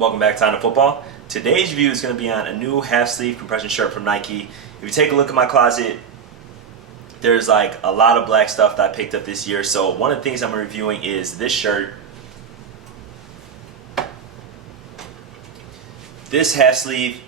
Welcome back to On to Football. Today's review is going to be on a new half-sleeve compression shirt from Nike. If you take a look at my closet, there's like a lot of black stuff that I picked up this year. So one of the things I'm reviewing is this shirt. This half-sleeve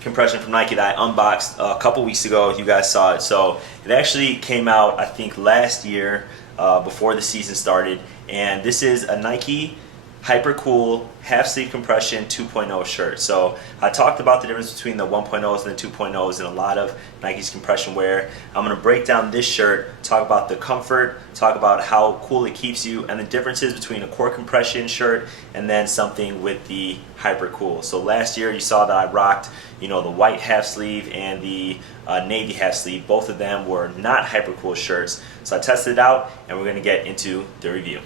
compression from Nike that I unboxed a couple weeks ago. You guys saw it. So it actually came out, I think, last year before the season started. And this is a Nike Hypercool half-sleeve compression 2.0 shirt. So I talked about the difference between the 1.0s and the 2.0s in a lot of Nike's compression wear. I'm going to break down this shirt, talk about the comfort, talk about how cool it keeps you, and the differences between a core compression shirt and then something with the Hypercool. So last year you saw that I rocked, the white half-sleeve and the navy half-sleeve. Both of them were not Hypercool shirts. So I tested it out and we're going to get into the review.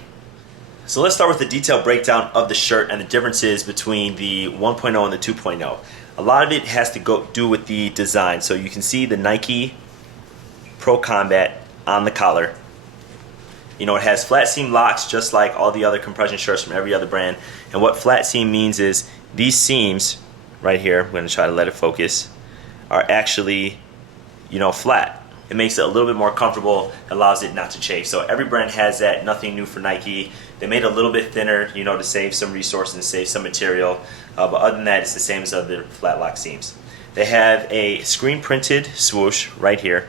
So let's start with the detailed breakdown of the shirt and the differences between the 1.0 and the 2.0. A lot of it has to do with the design. So you can see the Nike Pro Combat on the collar. It has flat seam locks just like all the other compression shirts from every other brand. And what flat seam means is these seams right here, I'm going to try to let it focus, are actually, flat. It makes it a little bit more comfortable, allows it not to chafe. So every brand has that, nothing new for Nike. They made it a little bit thinner, to save some resources and save some material. But other than that, it's the same as other flat lock seams. They have a screen printed swoosh right here.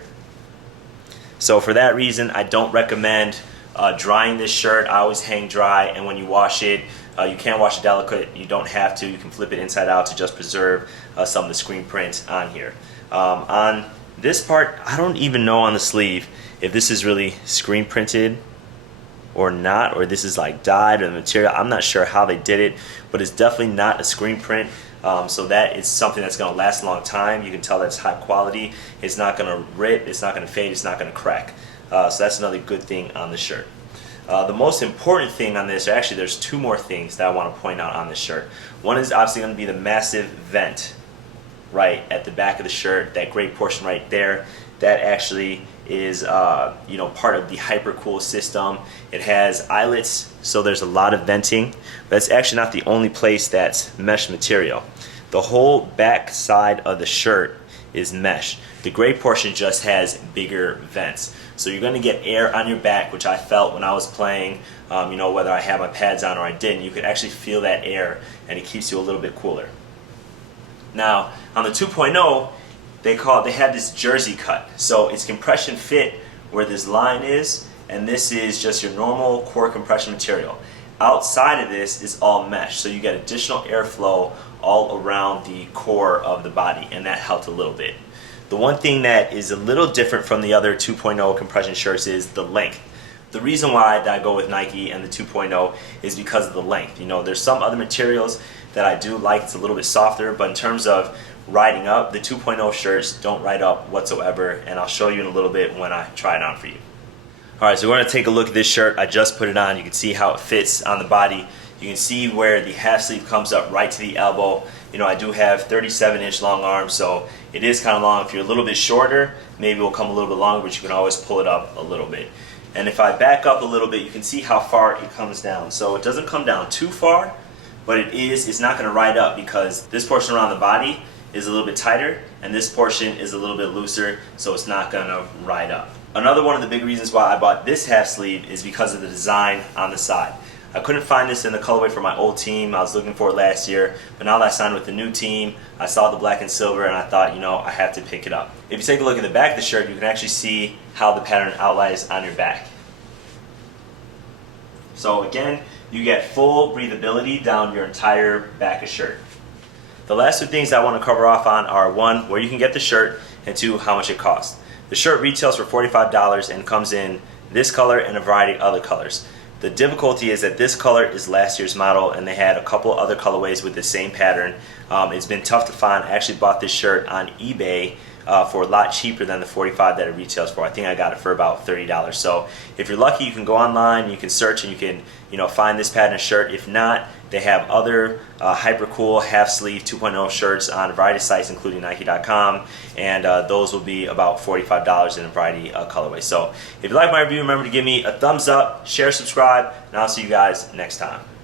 So for that reason, I don't recommend drying this shirt. I always hang dry, and when you wash it, you can wash it delicate. You don't have to. You can flip it inside out to just preserve some of the screen print on here. On this part, I don't even know on the sleeve if this is really screen printed or not, or this is like dyed or the material. I'm not sure how they did it, but it's definitely not a screen print. So that is something that's going to last a long time. You can tell that's high quality. It's not going to rip, it's not going to fade, it's not going to crack. So that's another good thing on the shirt. The most important thing on this, actually there's two more things that I want to point out on this shirt. One is obviously going to be the massive vent right at the back of the shirt, that gray portion right there. That actually is part of the Hypercool system. It has eyelets, so there's a lot of venting, but it's actually not the only place that's mesh material. The whole back side of the shirt is mesh. The gray portion just has bigger vents. So you're going to get air on your back, which I felt when I was playing, whether I had my pads on or I didn't. You could actually feel that air, and it keeps you a little bit cooler. Now, on the 2.0, they have this jersey cut. So it's compression fit where this line is, and this is just your normal core compression material. Outside of this is all mesh, so you get additional airflow all around the core of the body, and that helped a little bit. The one thing that is a little different from the other 2.0 compression shirts is the length. The reason why I go with Nike and the 2.0 is because of the length. There's some other materials that I do like. It's a little bit softer, but in terms of riding up, the 2.0 shirts don't ride up whatsoever, and I'll show you in a little bit when I try it on for you. Alright, so we're going to take a look at this shirt. I just put it on. You can see how it fits on the body. You can see where the half sleeve comes up right to the elbow. I do have 37-inch long arms, so it is kind of long. If you're a little bit shorter, maybe it will come a little bit longer, but you can always pull it up a little bit. And if I back up a little bit, you can see how far it comes down. So it doesn't come down too far, but it's not going to ride up because this portion around the body is a little bit tighter and this portion is a little bit looser, so it's not going to ride up. Another one of the big reasons why I bought this half sleeve is because of the design on the side. I couldn't find this in the colorway for my old team. I was looking for it last year, but now that I signed with the new team, I saw the black and silver and I thought, I have to pick it up. If you take a look at the back of the shirt, you can actually see how the pattern outlines on your back. So again, you get full breathability down your entire back of shirt. The last two things I want to cover off on are, one, where you can get the shirt, and two, how much it costs. The shirt retails for $45 and comes in this color and a variety of other colors. The difficulty is that this color is last year's model, and they had a couple other colorways with the same pattern. It's been tough to find. I actually bought this shirt on eBay for a lot cheaper than the $45 that it retails for. I think I got it for about $30. So if you're lucky, you can go online, you can search, and you can find this pattern shirt. If not, they have other Hypercool half sleeve 2.0 shirts on a variety of sites, including Nike.com, and those will be about $45 in a variety of colorways. So if you like my review, remember to give me a thumbs up, share, subscribe, and I'll see you guys next time.